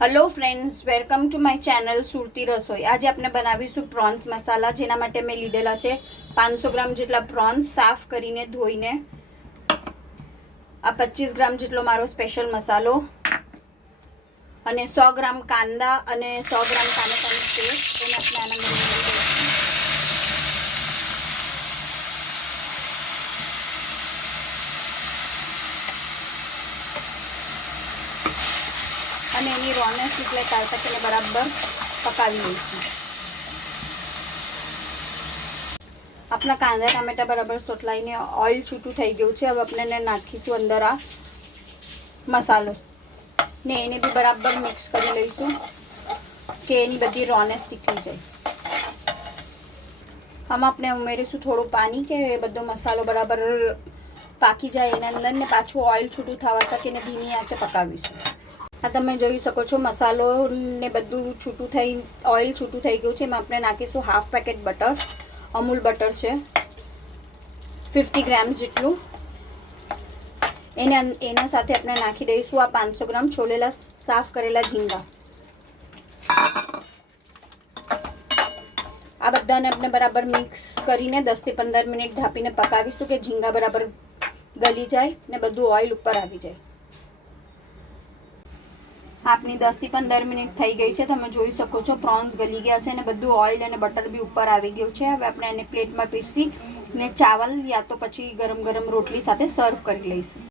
Hello friends, welcome to my channel Surti Rasoi. આજે આપણે બનાવીશું પ્રોન્સ મસાલા, જેના માટે મેં લીધેલા છે 500 ગ્રામ જેટલા પ્રોન્સ સાફ કરીને ધોઈને। આ 25 ગ્રામ જેટલો મારો સ્પેશિયલ મસાલો અને 100 ગ્રામ કાંદા અને 100 ગ્રામ ટામેટાની પેસ્ટ એને આપણે આના અંદર ઉમેરી દઈશું। અને એની રોનેસ એટલે કાઢતા તેને બરાબર પકાવી લઈશું। આપણા કાંદા ટામેટા બરાબર સોટલાઈને ઓઇલ છૂટું થઈ ગયું છે। હવે આપણે એને નાખીશું અંદર આ મસાલો ને એને બી બરાબર મિક્સ કરી લઈશું કે એની બધી રોનેસ નીકળી જાય। આમાં આપણે ઉમેરીશું થોડું પાણી કે બધો મસાલો બરાબર પાકી જાય એના અંદર ને પાછું ઓઇલ છૂટું થવા તક એને ધીમી આંચે પકાવીશું। આ તમે જોઈ શકો છો મસાલો ને બધું છૂટું થઈ ઓઇલ છૂટું થઈ ગયું છે। એમાં આપણે નાખીશું half packet butter, Amul butter છે 50 ગ્રામ જેટલું। એના સાથે આપણે નાખી દઈશું આ 500 ગ્રામ છોલેલા સાફ કરેલા ઝીંગા। આ બધાને આપણે બરાબર મિક્સ કરીને 10 થી 15 મિનિટ ઢાંકીને પકાવીશું કે ઝીંગા બરાબર ગળી જાય ને બધું ઓઇલ ઉપર આવી જાય। આપની 10 થી 15 મિનિટ થઈ ગઈ છે। તમે જોઈ શકો છો પ્રોન્સ ગળી ગયા છે અને બધું ઓઇલ અને બટર બી ઉપર આવી ગયું છે। હવે આપણે એને પ્લેટમાં પીરસી ને ચાવલ યા તો પછી ગરમ ગરમ રોટલી સાથે સર્વ કરી લઈશું।